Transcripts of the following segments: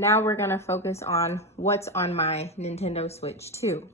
now we're gonna focus on what's on my Nintendo Switch 2.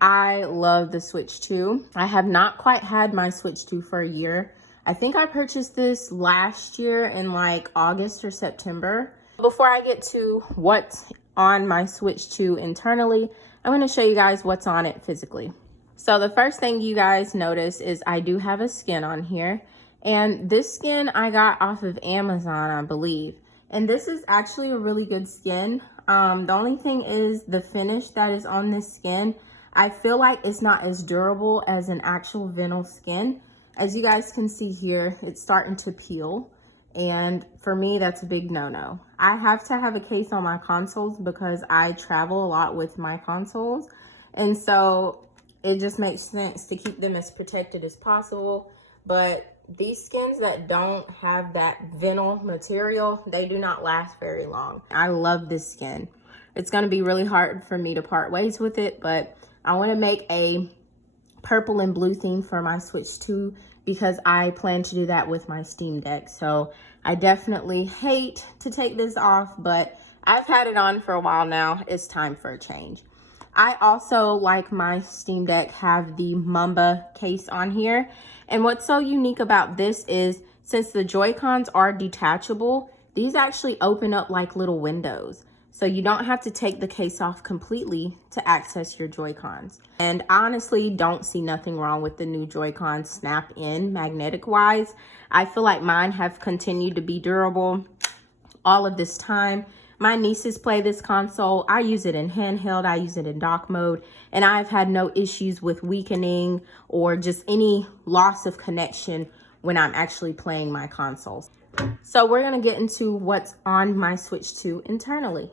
I love the Switch 2. I have not quite had my Switch 2 for a year. I think I purchased this last year in like August or September. Before I get to what's on my Switch 2 internally, I'm gonna show you guys what's on it physically. So the first thing you guys notice is I do have a skin on here. And this skin I got off of Amazon, I believe. And this is actually a really good skin. The only thing is the finish that is on this skin. I feel like it's not as durable as an actual vinyl skin. As you guys can see here, it's starting to peel. And for me, that's a big no-no. I have to have a case on my consoles because I travel a lot with my consoles. And so it just makes sense to keep them as protected as possible. But these skins that don't have that vinyl material, they do not last very long. I love this skin. It's going to be really hard for me to part ways with it, but I want to make a purple and blue theme for my Switch 2 because I plan to do that with my Steam Deck. So I definitely hate to take this off, but I've had it on for a while now. It's time for a change. I also, like my Steam Deck, have the Mamba case on here. And what's so unique about this is since the Joy-Cons are detachable, these actually open up like little windows. So you don't have to take the case off completely to access your Joy-Cons. And I honestly don't see nothing wrong with the new Joy-Con snap in magnetic wise. I feel like mine have continued to be durable all of this time. My nieces play this console. I use it in handheld, I use it in dock mode, and I've had no issues with weakening or just any loss of connection when I'm actually playing my consoles. So we're gonna get into what's on my Switch 2 internally.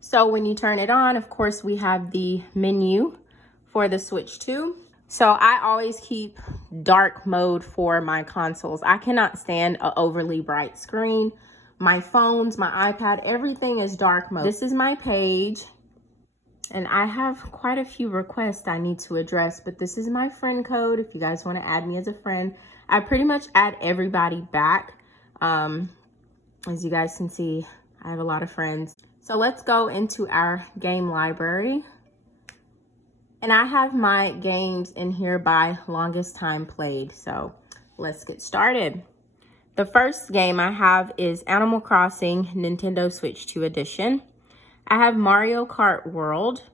So when you turn it on, of course, we have the menu for the Switch 2. So I always keep dark mode for my consoles. I cannot stand an overly bright screen. My phones, my iPad, everything is dark mode. This is my page, and I have quite a few requests I need to address, but this is my friend code if you guys want to add me as a friend. I pretty much add everybody back. As you guys can see, I have a lot of friends. So let's go into our game library. And I have my games in here by longest time played. So let's get started. The first game I have is Animal Crossing Nintendo Switch 2 Edition. I have Mario Kart World,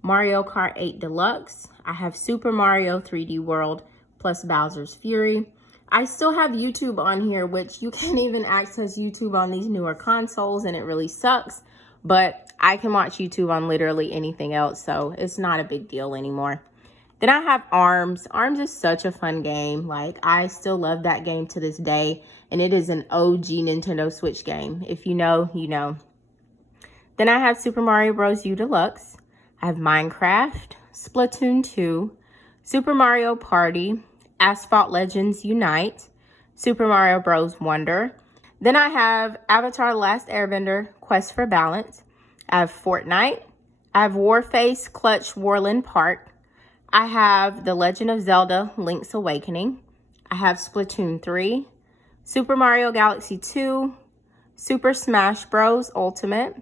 Mario Kart 8 Deluxe. I have Super Mario 3D World plus Bowser's Fury. I still have YouTube on here, which you can't even access YouTube on these newer consoles, and it really sucks. But I can watch YouTube on literally anything else, so it's not a big deal anymore. Then I have ARMS. ARMS is such a fun game. Like, I still love that game to this day. And it is an OG Nintendo Switch game. If you know, you know. Then I have Super Mario Bros. U Deluxe. I have Minecraft, Splatoon 2, Super Mario Party, Asphalt Legends Unite, Super Mario Bros. Wonder. Then I have Avatar: The Last Airbender, Quest for Balance. I have Fortnite. I have Warface Clutch Warland Park. I have The Legend of Zelda Link's Awakening. I have Splatoon 3, Super Mario Galaxy 2, Super Smash Bros. Ultimate.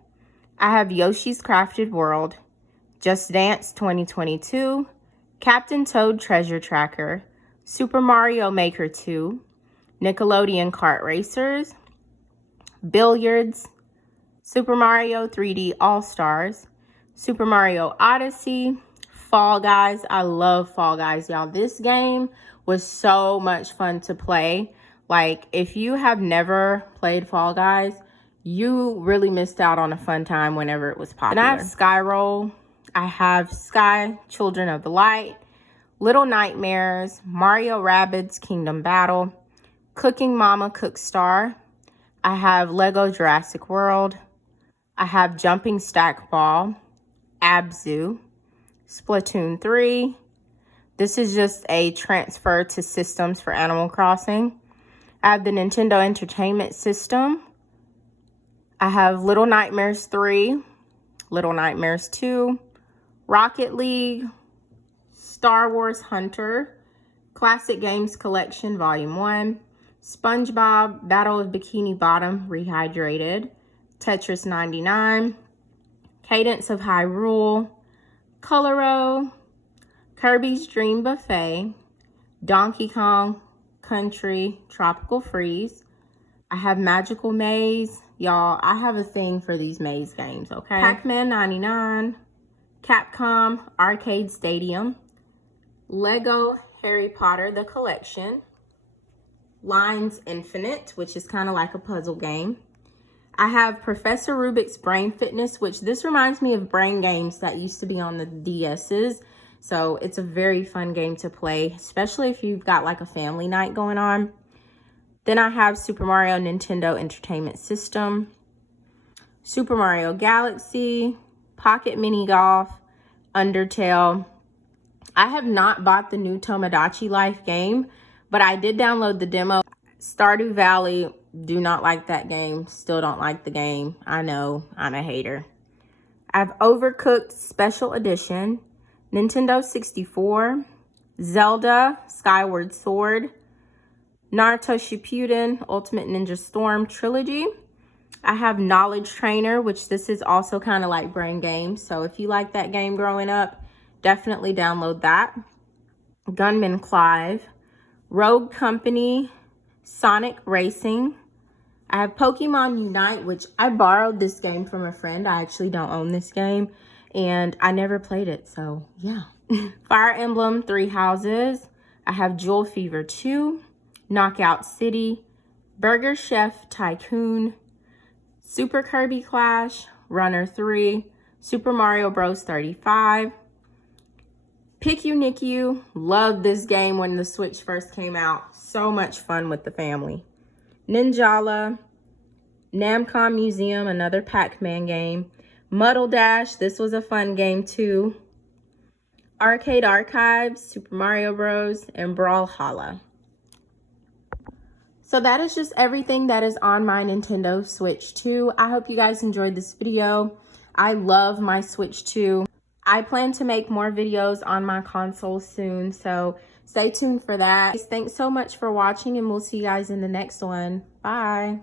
I have Yoshi's Crafted World, Just Dance 2022, Captain Toad Treasure Tracker, Super Mario Maker 2, Nickelodeon Kart Racers, Billiards, Super Mario 3D All-Stars, Super Mario Odyssey, Fall Guys. I love Fall Guys, y'all. This game was so much fun to play. Like, if you have never played Fall Guys, you really missed out on a fun time whenever it was popular. And I have Skyroll. I have Sky, Children of the Light, Little Nightmares, Mario Rabbids Kingdom Battle, Cooking Mama Cookstar. I have Lego Jurassic World. I have Jumping Stack Ball, Abzu, Splatoon 3. This is just a transfer to systems for Animal Crossing. I have the Nintendo Entertainment System. I have Little Nightmares 3, Little Nightmares 2, Rocket League, Star Wars Hunter, Classic Games Collection Volume 1, SpongeBob Battle of Bikini Bottom Rehydrated, Tetris 99, Cadence of Hyrule, Coloro, Kirby's Dream Buffet, Donkey Kong Country Tropical Freeze. I have Magical Maze. Y'all, I have a thing for these maze games, okay? Pac-Man 99, Capcom Arcade Stadium, Lego Harry Potter The Collection, Lines Infinite, which is kind of like a puzzle game. I have Professor Rubik's Brain Fitness, which this reminds me of brain games that used to be on the DS's. So it's a very fun game to play, especially if you've got like a family night going on. Then I have Super Mario Nintendo Entertainment System, Super Mario Galaxy, Pocket Mini Golf, Undertale. I have not bought the new Tomodachi Life game, but I did download the demo. Stardew Valley, do not like that game. Still don't like the game. I know, I'm a hater. I have Overcooked Special Edition, Nintendo 64, Zelda Skyward Sword, Naruto Shippuden Ultimate Ninja Storm Trilogy. I have Knowledge Trainer, which this is also kind of like brain games. So if you like that game growing up, definitely download that. Gunman Clive, Rogue Company, Sonic Racing. I have Pokemon Unite, which I borrowed this game from a friend. I actually don't own this game, and I never played it, so yeah. Fire Emblem Three Houses. I have Jewel Fever 2, Knockout City, Burger Chef Tycoon, Super Kirby Clash, Runner 3, Super Mario Bros. 35, Pick You Nick You. Loved this game when the Switch first came out. So much fun with the family. Ninjala, Namcom Museum, another Pac-Man game. Muddle Dash, this was a fun game too. Arcade Archives, Super Mario Bros. And Brawlhalla. So that is just everything that is on my Nintendo Switch 2. I hope you guys enjoyed this video. I love my Switch 2. I plan to make more videos on my console soon, so stay tuned for that. Thanks so much for watching, and we'll see you guys in the next one. Bye.